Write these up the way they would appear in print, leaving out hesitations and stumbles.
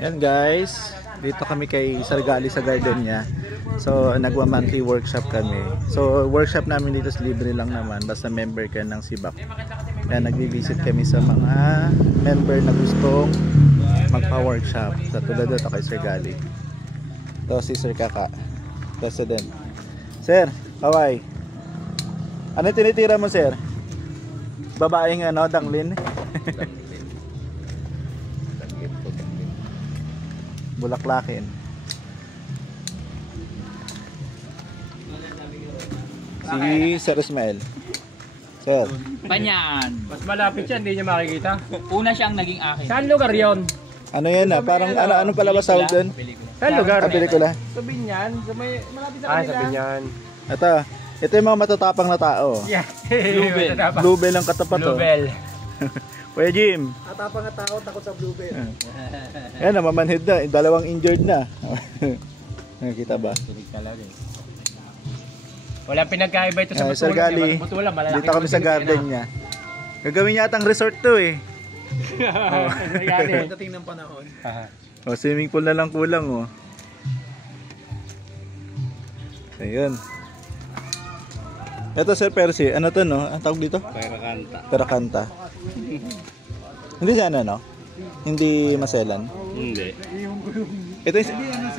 Yan guys, dito kami kay Sir Gali sa garden niya. So nagwa-monthly workshop kami. So workshop namin dito libre lang naman, basta member ka ng Sibak. Kaya nagbi-visit kami sa mga member na gustong magpa-workshop. Sa tulad dito kay Sir Gali. Ito si Sir Kaka, President. Sir, kaway. Ano tinitira mo, sir? Babaeng ano, danglin? Bulaklakin. Si Sir Ismael. Sir. Banyan. Mas malapit siya, hindi niya makikita. Una siyang naging akin. Saan lugar yon? Ano yan ah? Parang ano palabas tawag doon? Saan lugar? Ah, pelikula. Sa Binyan. Sa may malapit sa kanila. Sa Binyan. Ito yung mga matatapang na tao. Yeah. Bluebell. Bluebell ang katapat oh. Bluebell. Kuya Jim. Matapang na tao, takot sa Bluebell. Yan, namamanhid na. Dalawang injured na. Nakita ba? Walang pinagkaiba ito sa Butulan. Sir Gali, dito kami sa garden niya. Gagawin niya atang resort to eh. Dating ng panahon. Oh, swimming pool na lang kulang oh. Ayun. Ito Sir Percy, ano to no? Ang tawag dito? Perakanta. Perakanta. Hindi sana no? Hindi maselan. Hindi. Ito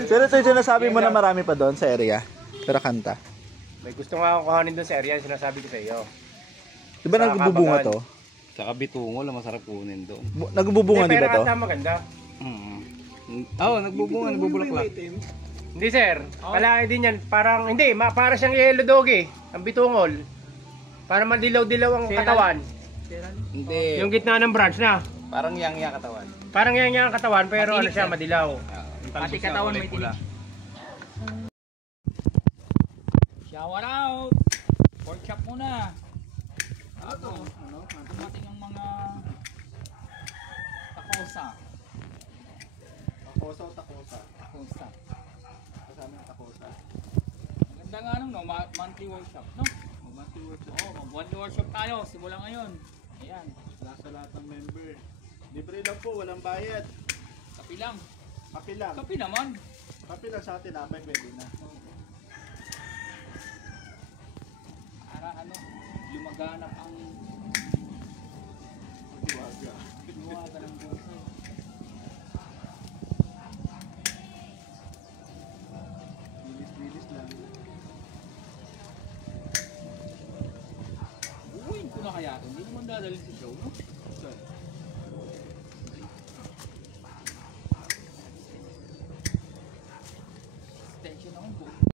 pero ito yung sinasabi mo na marami pa doon sa area. Perakanta. May gusto nga akong kuhanin doon sa area, sinasabi ko sa iyo. Di ba nagbubunga to? Sa Kabitungo lang masarap kunin doon. Nagbubunga di ba to? Perakanta maganda. Oo, nagbubunga, nagbubulaklak. Hindi sir, kalaki din yan. Parang, hindi, para siyang yellow dog eh. Ang bitungol. Para madilaw-dilaw ang katawan. Hindi. Yung gitna ng branch na. Parang yang katawan. Parang yan ang katawan pero ano siya, madilaw. Pati katawan may tinig. Shower out! Workshop muna. Dumating ang mga takosa. Takosa o takosa? Takosa. Kasama ng takosa. Maganda nga no, monthly workshop, no? Monthly workshop. Oo, monthly workshop tayo, simula ngayon. Ayan. Sa lahat ng member. Libre lang po, walang bayad. Kapi lang. Kapi lang. Kapi naman. Kapi lang sa atin, apay pwede na. Para ano, lumaganap ang pagwaga ng buhay. Lilis lang. Buuin ko na kaya ito. Hindi naman dadalhin sa show, no?